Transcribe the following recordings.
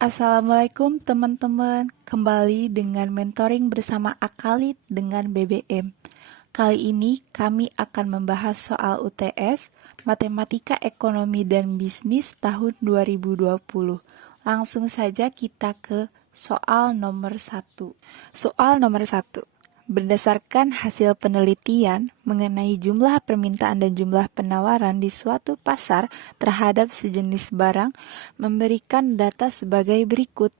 Assalamualaikum teman-teman, kembali dengan mentoring bersama Akalit dengan BBM. Kali ini kami akan membahas soal UTS, Matematika Ekonomi dan Bisnis tahun 2020. Langsung saja kita ke soal nomor 1. Soal nomor 1. Berdasarkan hasil penelitian mengenai jumlah permintaan dan jumlah penawaran di suatu pasar terhadap sejenis barang, memberikan data sebagai berikut.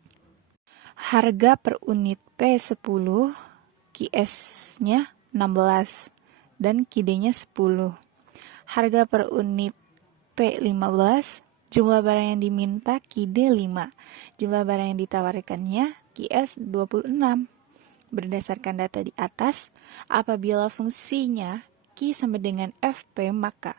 Harga per unit P10, QS-nya 16, dan KID-nya 10. Harga per unit P15, jumlah barang yang diminta KID 5, jumlah barang yang ditawarkannya QS 26. Berdasarkan data di atas, apabila fungsinya Q sama dengan FP, maka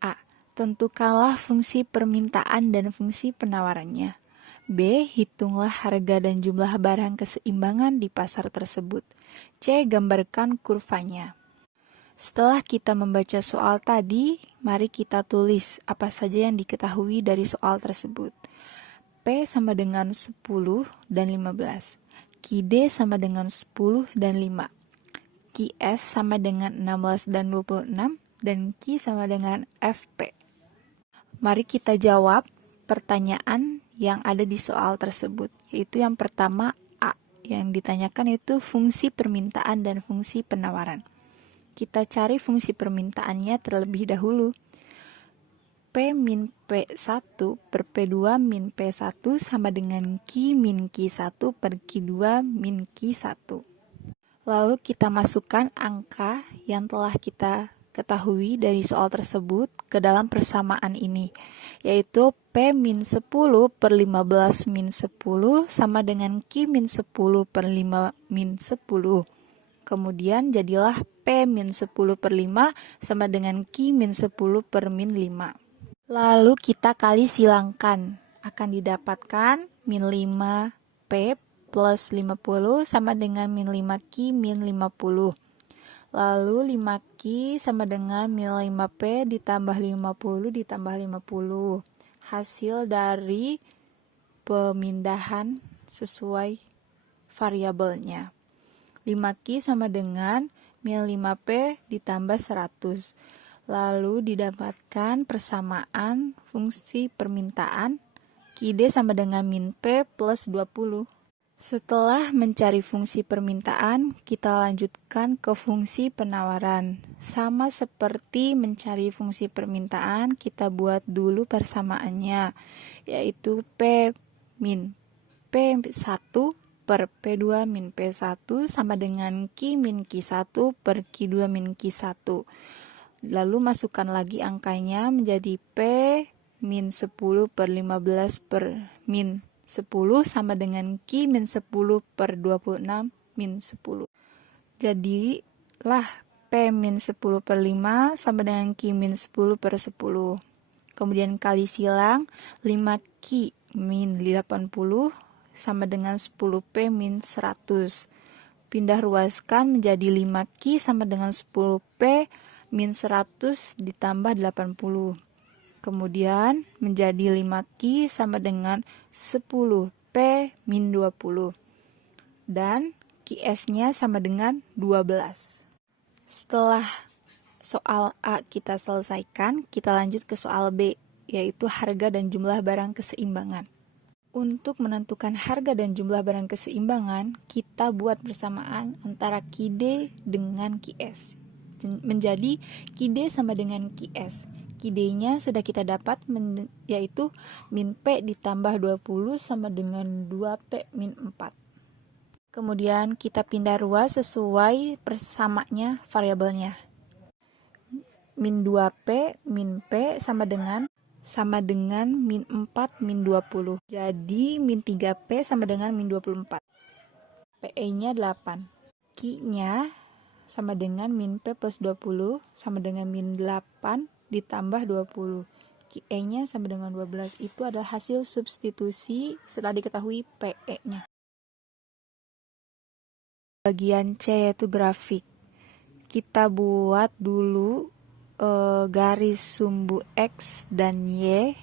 A. Tentukanlah fungsi permintaan dan fungsi penawarannya. B. Hitunglah harga dan jumlah barang keseimbangan di pasar tersebut. C. Gambarkan kurvanya. Setelah kita membaca soal tadi, mari kita tulis apa saja yang diketahui dari soal tersebut. P sama dengan 10 dan 15. QD sama dengan 10 dan 5. QS sama dengan 16 dan 26. Dan Q sama dengan FP. Mari kita jawab pertanyaan yang ada di soal tersebut. Yaitu yang pertama A. Yang ditanyakan itu fungsi permintaan dan fungsi penawaran. Kita cari fungsi permintaannya terlebih dahulu. P min P1 per P2 min P1 sama dengan Q min Q1 per Q2 min Q1. Lalu kita masukkan angka yang telah kita ketahui dari soal tersebut ke dalam persamaan ini, yaitu P min 10 per 15 min 10 sama dengan Q min 10 per 5 min 10. Kemudian jadilah P min 10 per 5 sama dengan Q min 10 per min 5. Lalu kita kali silangkan, akan didapatkan min 5P plus 50 sama dengan min 5Q min 50. Lalu 5Q sama dengan min 5P ditambah 50 ditambah 50. Hasil dari pemindahan sesuai variabelnya. 5Q sama dengan min 5P ditambah 100. Lalu didapatkan persamaan fungsi permintaan QD sama dengan min P plus 20. Setelah mencari fungsi permintaan, kita lanjutkan ke fungsi penawaran. Sama seperti mencari fungsi permintaan, kita buat dulu persamaannya, yaitu P min P1 per P2 min P1 sama dengan Q min Q1 per Q2 min Q1. Lalu masukkan lagi angkanya menjadi P min 10 per 15 per min 10 sama dengan Q min 10 per 26 min 10. Jadilah P min 10 per 5 sama dengan Q min 10 per 10. Kemudian kali silang 5Q min 80 sama dengan 10P min 100. Pindah ruaskan menjadi 5Q sama dengan 10P min 100 ditambah 80. Kemudian menjadi 5Q sama dengan 10P min 20. Dan QS-nya sama dengan 12. Setelah soal A kita selesaikan, kita lanjut ke soal B, yaitu harga dan jumlah barang keseimbangan. Untuk menentukan harga dan jumlah barang keseimbangan, kita buat persamaan antara QD dengan QS. Menjadi QD sama dengan QS. QD-nya sudah kita dapat, yaitu min P ditambah 20 sama dengan 2P min 4. Kemudian kita pindah ruas sesuai persamanya variabelnya. Min 2P min P sama dengan min 4 min 20. Jadi min 3P sama dengan min 24. PE-nya 8. Q-nya sama dengan min P plus 20 sama dengan min 8 ditambah 20. QE-nya sama dengan 12. Itu adalah hasil substitusi setelah diketahui PE-nya. Bagian C yaitu grafik. Kita buat dulu garis sumbu X dan Y.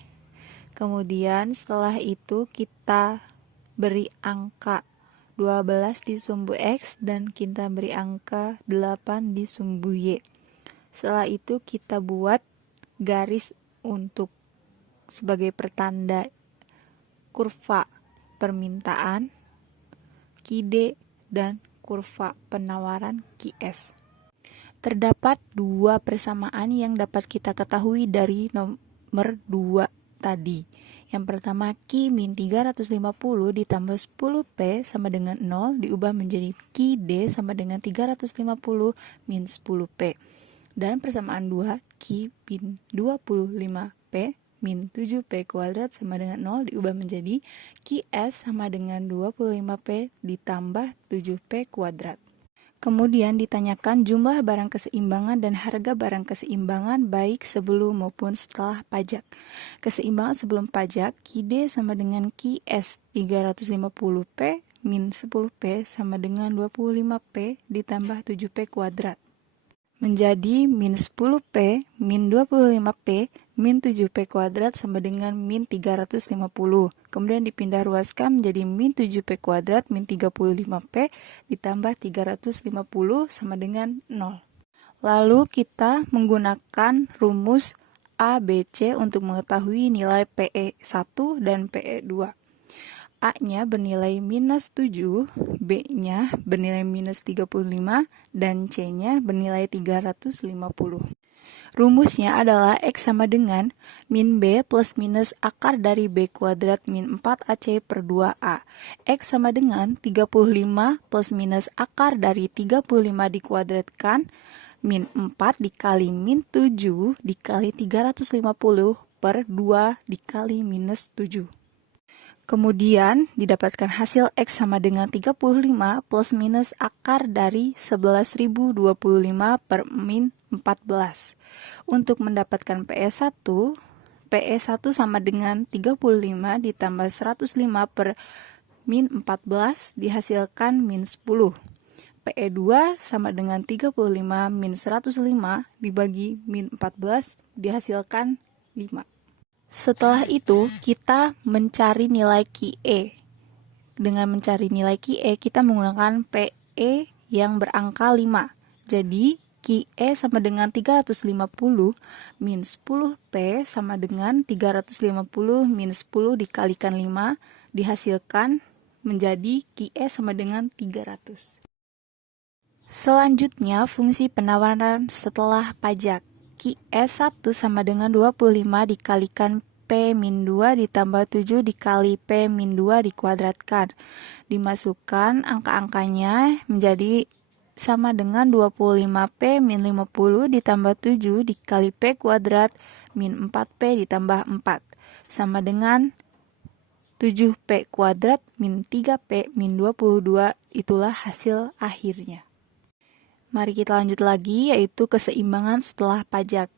Kemudian setelah itu kita beri angka 12 di sumbu X dan kita beri angka 8 di sumbu Y. Setelah itu kita buat garis untuk sebagai pertanda kurva permintaan QD dan kurva penawaran QS. Terdapat dua persamaan yang dapat kita ketahui dari nomor 2 tadi. Yang pertama, Q min 350 ditambah 10P sama dengan 0 diubah menjadi QD sama dengan 350 min 10P. Dan persamaan 2, Q min 25P min 7P kuadrat sama dengan 0 diubah menjadi QS sama dengan 25P ditambah 7P kuadrat. Kemudian ditanyakan jumlah barang keseimbangan dan harga barang keseimbangan baik sebelum maupun setelah pajak. Keseimbangan sebelum pajak, QD sama dengan QS 350P min 10P sama dengan 25P ditambah 7P kuadrat. Menjadi min 10P min 25P min 7P kuadrat sama dengan min 350. Kemudian dipindah ruaskan menjadi min 7P kuadrat min 35P ditambah 350 sama dengan 0. Lalu kita menggunakan rumus ABC untuk mengetahui nilai PE1 dan PE2. A-nya bernilai minus 7, B-nya bernilai minus 35, dan C-nya bernilai 350. Rumusnya adalah X sama dengan min B plus minus akar dari B kuadrat min 4AC per 2A. X sama dengan 35 plus minus akar dari 35 dikuadratkan min 4 dikali min 7 dikali 350 per 2 dikali minus 7. Kemudian didapatkan hasil X sama dengan 35 plus minus akar dari 11.025 per min 14. Untuk mendapatkan PE1 sama dengan 35 ditambah 105 per min 14 dihasilkan min 10. PE2 sama dengan 35 min 105 dibagi min 14 dihasilkan 5. Setelah itu, kita mencari nilai QE. Dengan mencari nilai QE, kita menggunakan PE yang berangka 5. Jadi, QE sama dengan 350 min 10P sama dengan 350 min 10 dikalikan 5 dihasilkan menjadi QE sama dengan 300. Selanjutnya, fungsi penawaran setelah pajak. QS1 sama dengan 25 dikalikan P-2 ditambah 7 dikali P-2 dikuadratkan. Dimasukkan angka-angkanya menjadi sama dengan 25P-50 ditambah 7 dikali P kuadrat min 4P ditambah 4. Sama dengan 7P kuadrat min 3P min 22, itulah hasil akhirnya. Mari kita lanjut lagi, yaitu keseimbangan setelah pajak.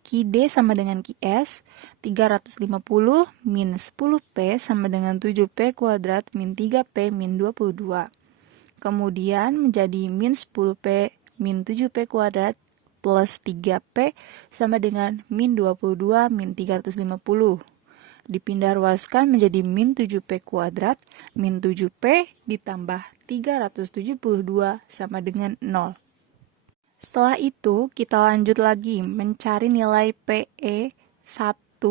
QD sama dengan QS, 350 min 10P sama dengan 7P kuadrat min 3P min 22. Kemudian menjadi min 10P min 7P kuadrat plus 3P sama dengan min 22 min 350. Dipindah ruaskan menjadi min 7P kuadrat min 7P ditambah 372 sama dengan 0. Setelah itu, kita lanjut lagi mencari nilai PE1, 1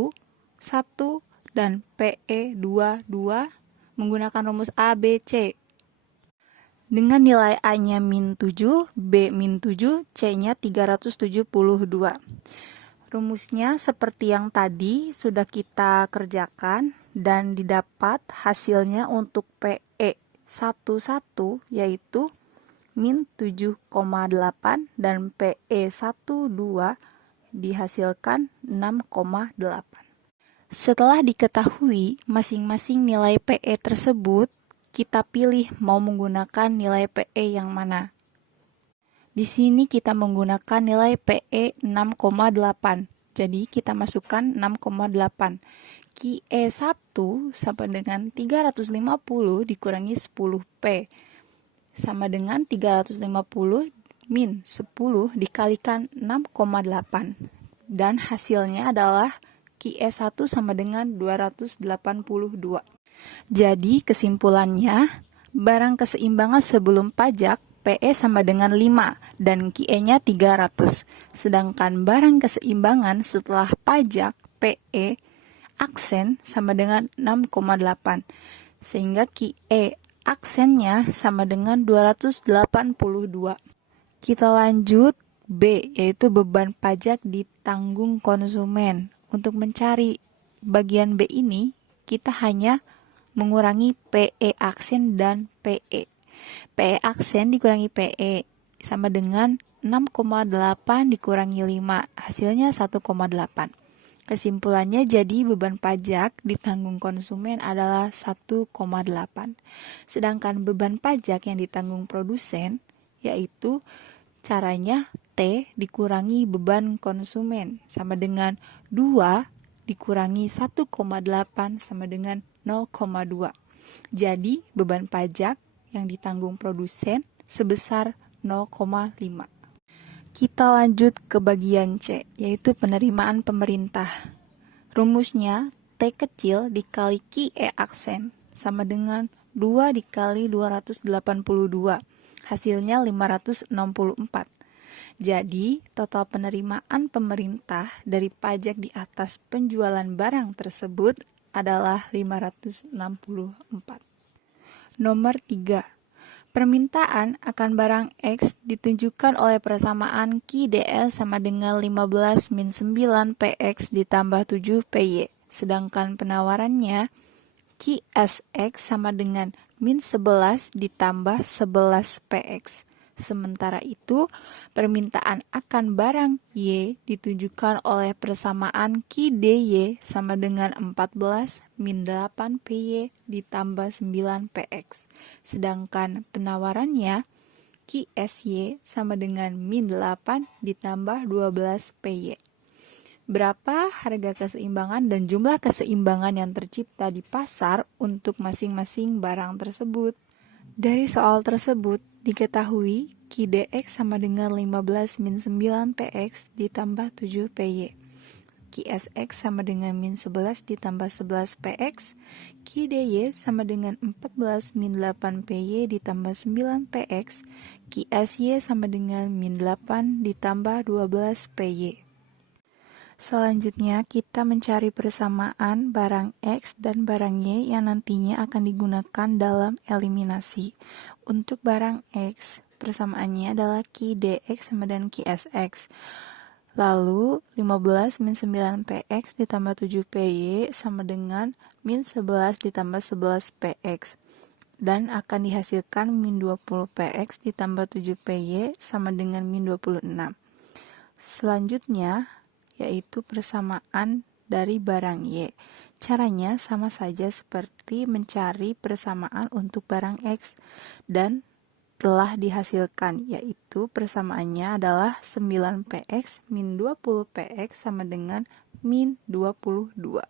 dan PE2, 2 menggunakan rumus ABC. Dengan nilai A-nya min 7, B min 7, C-nya 372. Rumusnya seperti yang tadi sudah kita kerjakan dan didapat hasilnya untuk PE11 yaitu min 7,8 dan PE12 dihasilkan 6,8. Setelah diketahui masing-masing nilai PE tersebut, kita pilih mau menggunakan nilai PE yang mana. Di sini kita menggunakan nilai PE 6,8. Jadi kita masukkan 6,8. QE1 sama dengan 350 dikurangi 10P. Sama dengan 350 min 10 dikalikan 6,8. Dan hasilnya adalah QE1 sama dengan 282. Jadi kesimpulannya, barang keseimbangan sebelum pajak PE sama dengan 5 dan QE-nya 300. Sedangkan barang keseimbangan setelah pajak PE aksen sama dengan 6,8. Sehingga QE aksennya sama dengan 282. Kita lanjut B, yaitu beban pajak ditanggung konsumen. Untuk mencari bagian B ini, kita hanya mengurangi PE aksen dan PE. PE aksen dikurangi PE sama dengan 6,8 dikurangi 5, hasilnya 1,8. Kesimpulannya jadi beban pajak ditanggung konsumen adalah 1,8. Sedangkan beban pajak yang ditanggung produsen yaitu caranya T dikurangi beban konsumen sama dengan 2 dikurangi 1,8 sama dengan 0,2. Jadi beban pajak yang ditanggung produsen sebesar 0,5. Kita lanjut ke bagian C, yaitu penerimaan pemerintah. Rumusnya T kecil dikali QE aksen sama dengan 2 dikali 282. Hasilnya 564. Jadi, total penerimaan pemerintah dari pajak di atas penjualan barang tersebut adalah 564. Nomor 3. Permintaan akan barang X ditunjukkan oleh persamaan QDL sama dengan 15 min 9 PX ditambah 7 PY. Sedangkan penawarannya QSX sama dengan min 11 ditambah 11 PX. Sementara itu, permintaan akan barang Y ditunjukkan oleh persamaan QDY sama dengan 14 min 8 PY ditambah 9 PX. Sedangkan penawarannya QSY sama dengan min 8 ditambah 12 PY. Berapa harga keseimbangan dan jumlah keseimbangan yang tercipta di pasar untuk masing-masing barang tersebut? Dari soal tersebut, diketahui QDX sama dengan 15 min 9 PX ditambah 7 PY. QSX sama dengan min 11 ditambah 11 PX. QDY sama dengan 14 min 8 PY ditambah 9 PX. QSY sama dengan min 8 ditambah 12 PY. Selanjutnya, kita mencari persamaan barang X dan barang Y yang nantinya akan digunakan dalam eliminasi. Untuk barang X, persamaannya adalah QDX sama dengan QSX. Lalu, 15 min 9 PX ditambah 7 PY sama dengan min 11 ditambah 11 PX. Dan akan dihasilkan min 20 PX ditambah 7 PY sama dengan min 26. Selanjutnya, yaitu persamaan dari barang Y. Caranya sama saja seperti mencari persamaan untuk barang X dan telah dihasilkan, yaitu persamaannya adalah 9px min 20px sama dengan min 22.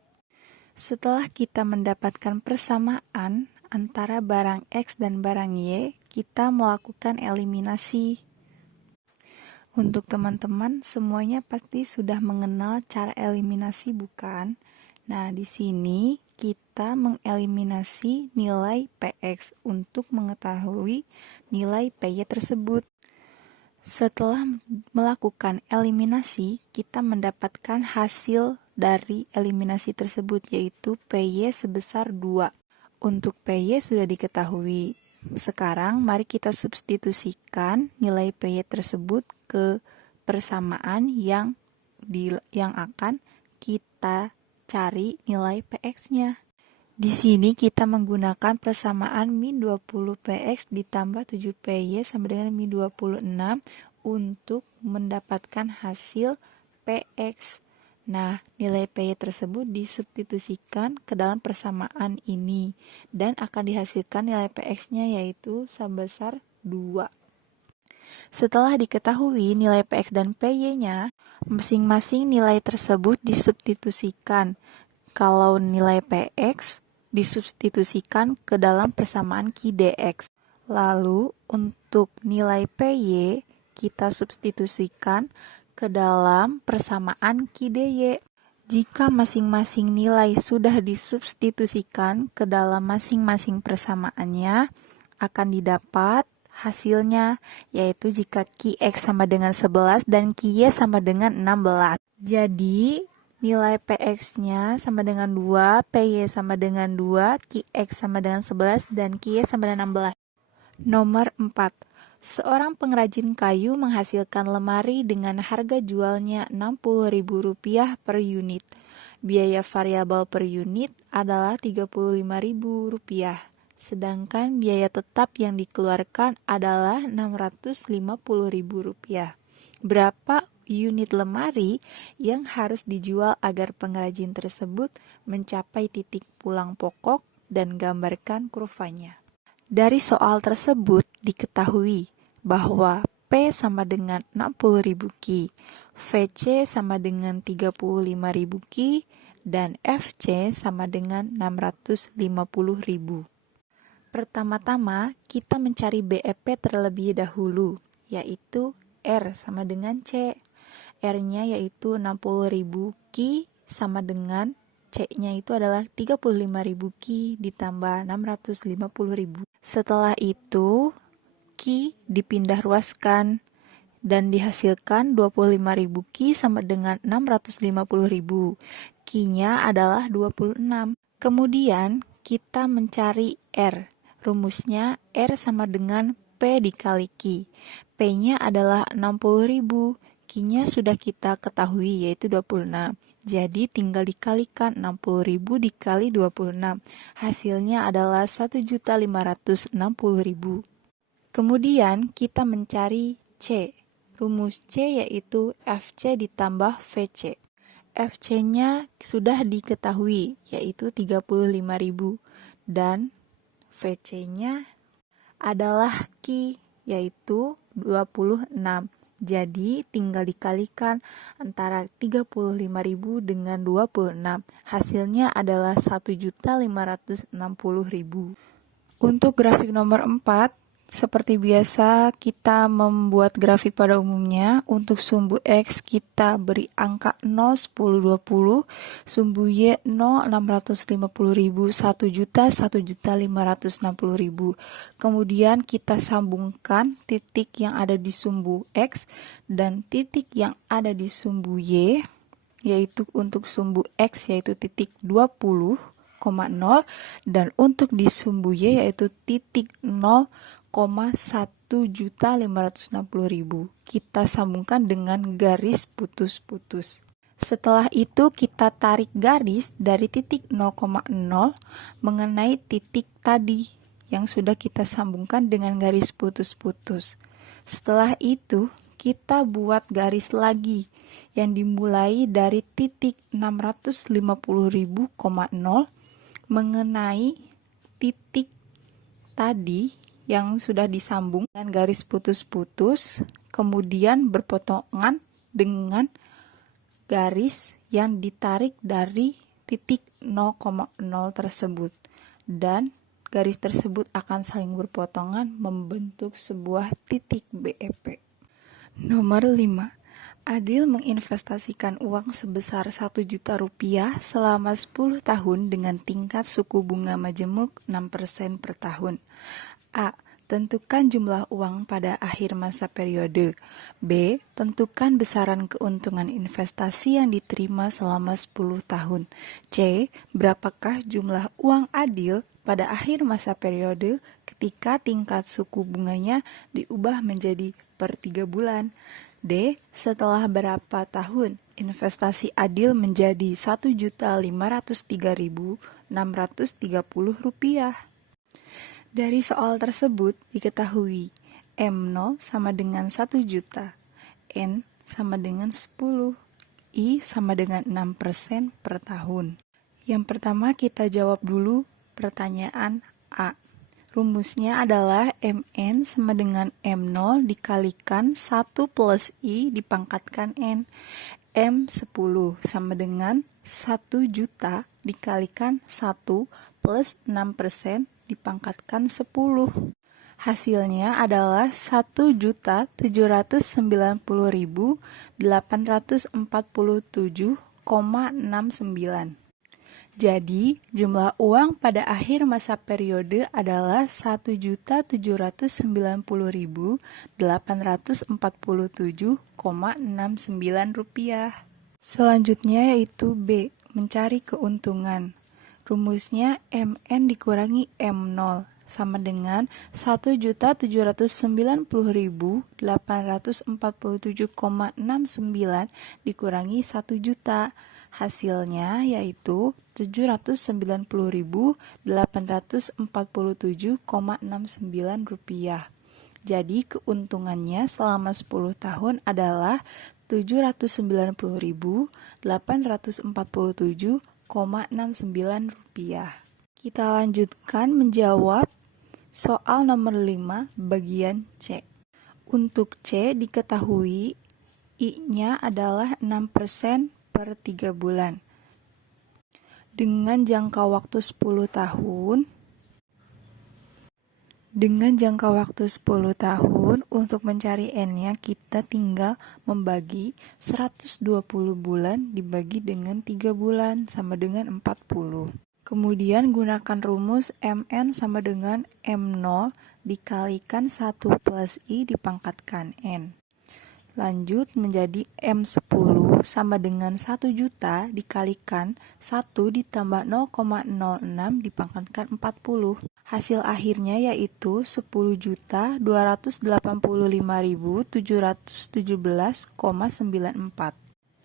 Setelah kita mendapatkan persamaan antara barang X dan barang Y, kita melakukan eliminasi. Untuk teman-teman, semuanya pasti sudah mengenal cara eliminasi, bukan? Nah, di sini kita mengeliminasi nilai PX untuk mengetahui nilai PY tersebut. Setelah melakukan eliminasi, kita mendapatkan hasil dari eliminasi tersebut, yaitu PY sebesar 2. Untuk PY sudah diketahui. Sekarang mari kita substitusikan nilai PY tersebut ke persamaan yang akan kita cari nilai PX-nya. Di sini kita menggunakan persamaan min 20 PX ditambah 7 PY sama dengan min 26 untuk mendapatkan hasil PX. Nah, nilai PY tersebut disubstitusikan ke dalam persamaan ini dan akan dihasilkan nilai PX-nya yaitu sebesar 2. Setelah diketahui nilai PX dan PY-nya, masing-masing nilai tersebut disubstitusikan. Kalau nilai PX disubstitusikan ke dalam persamaan QDX. Lalu untuk nilai PY kita substitusikan ke dalam persamaan QDY. Jika masing-masing nilai sudah disubstitusikan ke dalam masing-masing persamaannya, akan didapat hasilnya, yaitu jika Qx sama dengan 11 dan Qy sama dengan 16. Jadi, nilai Px-nya sama dengan 2, Py sama dengan 2, Qx sama dengan 11, dan Qy sama dengan 16. Nomor 4. Seorang pengrajin kayu menghasilkan lemari dengan harga jualnya Rp60.000 per unit. Biaya variabel per unit adalah Rp35.000, sedangkan biaya tetap yang dikeluarkan adalah Rp650.000. Berapa unit lemari yang harus dijual agar pengrajin tersebut mencapai titik pulang pokok dan gambarkan kurvanya. Dari soal tersebut diketahui bahwa P sama dengan 60.000 Ki, VC sama dengan 35.000 Ki, dan FC sama dengan 650.000. Pertama-tama kita mencari BEP terlebih dahulu, yaitu R sama dengan C. R-nya yaitu 60.000 Ki sama dengan C-nya itu adalah 35.000 Ki ditambah 650.000. Setelah itu, Ki dipindah ruaskan dan dihasilkan 25.000 Ki sama dengan 650.000. Ki-nya adalah 26. Kemudian kita mencari R. Rumusnya R sama dengan P dikali Ki. P-nya adalah 60.000. Ki-nya sudah kita ketahui yaitu 26. Jadi tinggal dikalikan 60.000 dikali 26. Hasilnya adalah 1.560.000. Kemudian kita mencari C. Rumus C yaitu FC ditambah VC. FC-nya sudah diketahui yaitu 35.000 dan VC-nya adalah Ki yaitu 26. Jadi tinggal dikalikan antara 35.000 dengan 26. Hasilnya adalah 1.560.000. Untuk grafik nomor 4, seperti biasa kita membuat grafik pada umumnya. Untuk sumbu X kita beri angka 0, 10, 20. Sumbu Y 0, 650.000, 1 juta, 1.560.000. Kemudian kita sambungkan titik yang ada di sumbu X dan titik yang ada di sumbu Y, yaitu untuk sumbu X yaitu titik 20,0 dan untuk di sumbu Y yaitu titik 0,1.560.000. Kita sambungkan dengan garis putus-putus. Setelah itu kita tarik garis dari titik 0,0 mengenai titik tadi yang sudah kita sambungkan dengan garis putus-putus. Setelah itu kita buat garis lagi yang dimulai dari titik 650.000,0 mengenai titik tadi yang sudah disambung dengan garis putus-putus, kemudian berpotongan dengan garis yang ditarik dari titik 0,0 tersebut, dan garis tersebut akan saling berpotongan membentuk sebuah titik BEP. Nomor 5. Adil menginvestasikan uang sebesar Rp1.000.000 selama 10 tahun dengan tingkat suku bunga majemuk 6% per tahun. A. Tentukan jumlah uang pada akhir masa periode. B. Tentukan besaran keuntungan investasi yang diterima selama 10 tahun. C. Berapakah jumlah uang adil pada akhir masa periode ketika tingkat suku bunganya diubah menjadi per 3 bulan. D. Setelah berapa tahun investasi adil menjadi Rp1.503.630. Dari soal tersebut diketahui M0 sama dengan 1 juta, N sama dengan 10, I sama dengan 6% per tahun. Yang pertama kita jawab dulu pertanyaan A. Rumusnya adalah MN sama dengan M0 dikalikan 1 plus I dipangkatkan N. M10 sama dengan 1 juta dikalikan 1 plus 6% dipangkatkan 10. Hasilnya adalah 1.790.847,50. Jadi, jumlah uang pada akhir masa periode adalah Rp1.790.847,69. Selanjutnya yaitu B, mencari keuntungan. Rumusnya MN dikurangi M0 sama dengan 1.790.847,69 dikurangi 1 juta. Hasilnya yaitu Rp719.847,69. Jadi keuntungannya selama 10 tahun adalah Rp719.847,69. Kita lanjutkan menjawab soal nomor 5 bagian C. Untuk C diketahui I-nya adalah 6% per 3 bulan. Dengan jangka waktu 10 tahun, untuk mencari N-nya kita tinggal membagi 120 bulan dibagi dengan 3 bulan sama dengan 40. Kemudian gunakan rumus MN sama dengan M0 dikalikan 1 plus I dipangkatkan N. Lanjut menjadi M10 sama dengan 1 juta dikalikan 1 ditambah 0,06 dipangkatkan 40. Hasil akhirnya yaitu 10.285.717,94.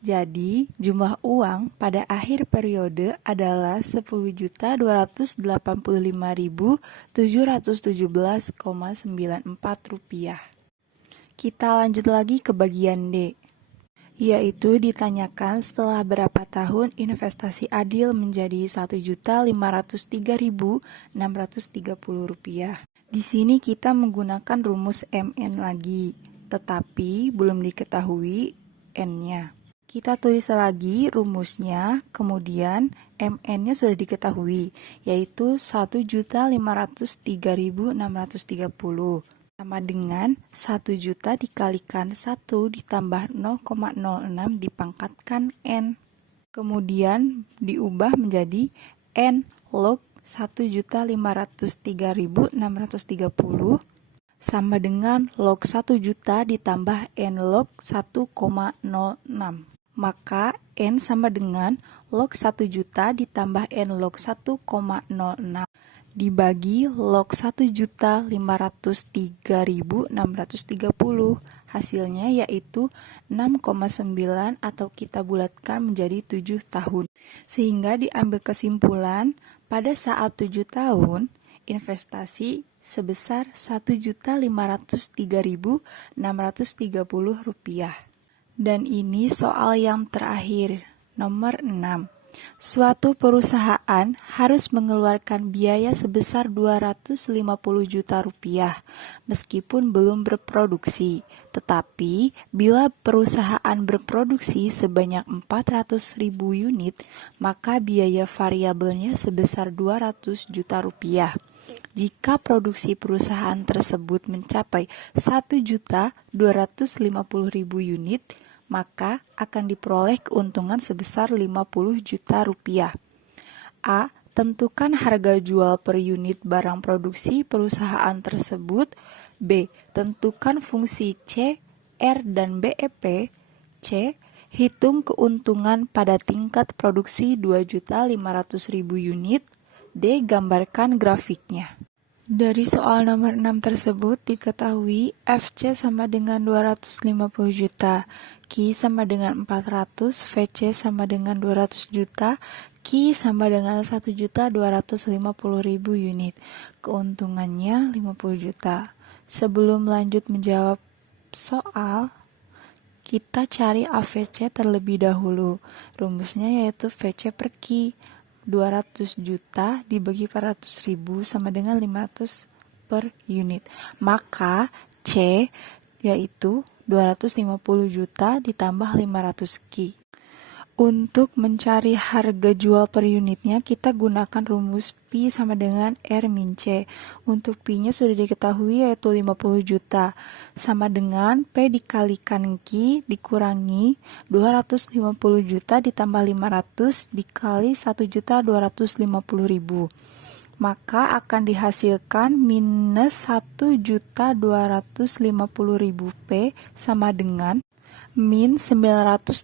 Jadi, jumlah uang pada akhir periode adalah Rp10.285.717,94. Kita lanjut lagi ke bagian D, yaitu ditanyakan setelah berapa tahun investasi Adil menjadi Rp1.053.630. Di sini kita menggunakan rumus MN lagi, tetapi belum diketahui N-nya. Kita tulis lagi rumusnya, kemudian MN-nya sudah diketahui, yaitu 1.503.630 sama dengan 1 juta dikalikan 1 ditambah 0,06 dipangkatkan N. Kemudian diubah menjadi N log 1.503.630 sama dengan log 1 juta ditambah N log 1,06. Maka N sama dengan log 1 juta ditambah N log 1,06 dibagi log 1.503.630. Hasilnya yaitu 6,9 atau kita bulatkan menjadi 7 tahun. Sehingga diambil kesimpulan pada saat 7 tahun investasi sebesar Rp1.503.630. Dan ini soal yang terakhir, nomor 6. Suatu perusahaan harus mengeluarkan biaya sebesar Rp250 juta meskipun belum berproduksi. Tetapi bila perusahaan berproduksi sebanyak 400.000 unit, maka biaya variabelnya sebesar Rp200 juta. Jika produksi perusahaan tersebut mencapai 1.250.000 unit, maka akan diperoleh keuntungan sebesar Rp50 juta. A. Tentukan harga jual per unit barang produksi perusahaan tersebut. B. Tentukan fungsi C, R, dan BEP. C. Hitung keuntungan pada tingkat produksi 2.500.000 unit. D. Gambarkan grafiknya. Dari soal nomor 6 tersebut diketahui FC sama dengan 250 juta, Q sama dengan 400, VC sama dengan 200 juta, Q sama dengan 1.250.000 unit. Keuntungannya 50 juta. Sebelum lanjut menjawab soal, kita cari AVC terlebih dahulu. Rumusnya yaitu VC per Q. 200 juta dibagi 400.000 sama dengan 500 per unit. Maka C yaitu 250 juta ditambah 500 Q. Untuk mencari harga jual per unitnya, kita gunakan rumus Pi sama dengan R min C. Untuk Pi-nya sudah diketahui yaitu 50 juta. Sama dengan P dikalikan Q dikurangi 250 juta ditambah 500 dikali 1.250.000. Maka akan dihasilkan minus 1.250.000 P sama dengan min 925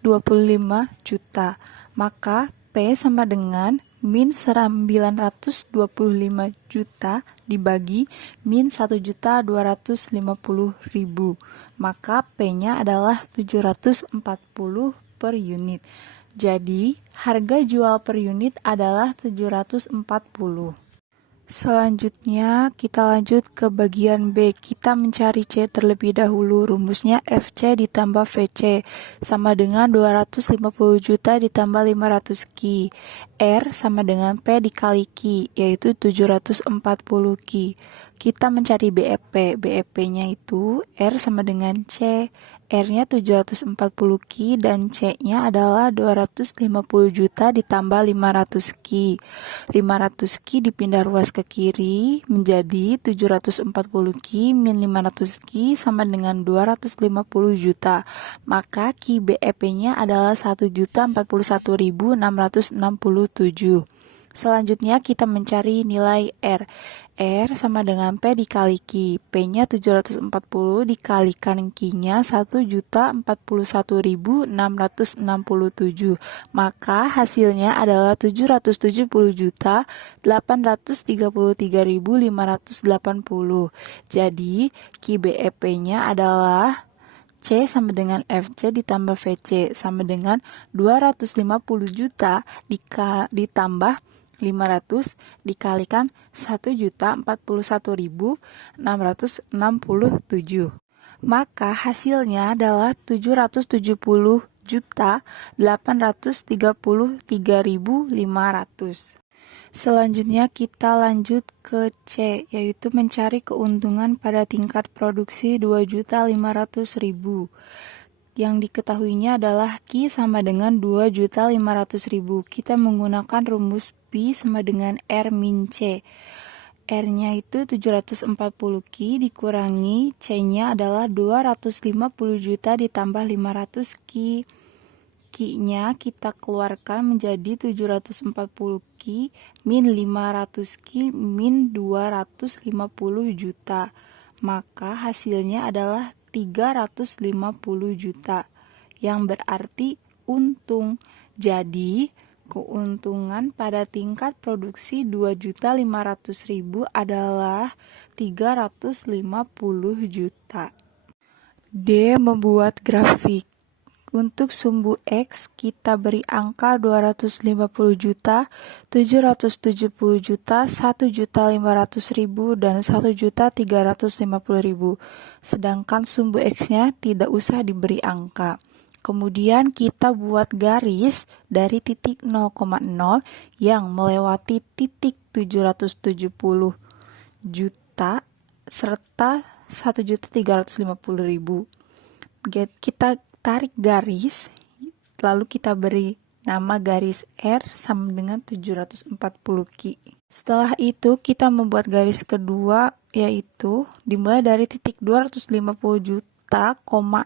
juta. Maka P sama dengan min 925 juta dibagi min 1.250.000. Maka P-nya adalah 740 per unit. Jadi, harga jual per unit adalah 740. Selanjutnya, kita lanjut ke bagian B. Kita mencari C terlebih dahulu. Rumusnya FC ditambah VC sama dengan 250 juta ditambah 500 Q. R sama dengan P dikali Q, yaitu 740 Q. Kita mencari BEP. BEP-nya itu R sama dengan C. R-nya 740 Q dan C-nya adalah 250 juta ditambah 500 Q. 500 Q dipindah ruas ke kiri menjadi 740 Q min 500 Q sama dengan 250 juta. Maka Q BEP-nya adalah 1.041.667. Selanjutnya kita mencari nilai R. R sama dengan P dikali Q. P-nya 740 dikalikan Q-nya 1.041.667. Maka hasilnya adalah 770.833.580. Jadi Q BEP-nya adalah C sama dengan FC ditambah VC sama dengan 250 juta ditambah 500 dikalikan 1.041.667. Maka hasilnya adalah 770.833.500. Selanjutnya kita lanjut ke C, yaitu mencari keuntungan pada tingkat produksi 2.500.000. Yang diketahuinya adalah Q sama dengan 2.500.000. Kita menggunakan rumus Pi sama dengan R min C. R-nya itu 740 Q dikurangi C-nya adalah 250 juta ditambah 500 Q. Q-nya kita keluarkan menjadi 740 Q min 500 Q min 250 juta. Maka hasilnya adalah 350 juta, yang berarti untung. Jadi, keuntungan pada tingkat produksi 2.500.000 adalah 350 juta. D. Membuat grafik. Untuk sumbu X, kita beri angka 250 juta, 770 juta, 1.500.000, dan 1.350.000. Sedangkan sumbu X-nya tidak usah diberi angka. Kemudian kita buat garis dari titik 0,0 yang melewati titik 770 juta serta 1.350.000. Kita tarik garis, lalu kita beri nama garis R sama dengan 740 Q. Setelah itu kita membuat garis kedua, yaitu dimulai dari titik 250 juta, 0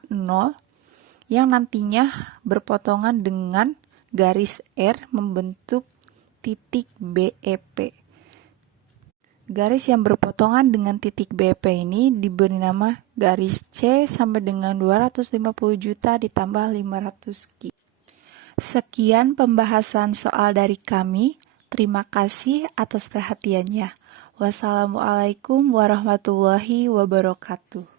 yang nantinya berpotongan dengan garis R membentuk titik BEP. Garis yang berpotongan dengan titik BEP ini diberi nama garis C sama dengan 250 juta ditambah 500 Q. Sekian pembahasan soal dari kami. Terima kasih atas perhatiannya. Wassalamualaikum warahmatullahi wabarakatuh.